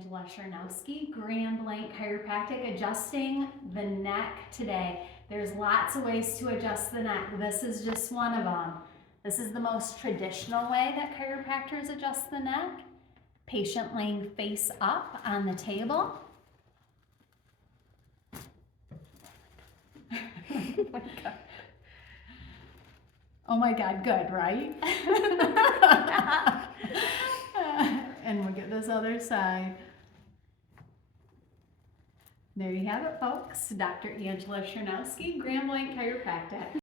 Angela Charnowski, Grand Blanc Chiropractic, adjusting the neck today. There's lots of ways to adjust the neck. This is just one of them. This is the most traditional way that chiropractors adjust the neck. Patient laying face up on the table. Oh my God, good, right? And we'll get this other side. There you have it, folks. Dr. Angela Charnowski, Grand Blanc Chiropractic.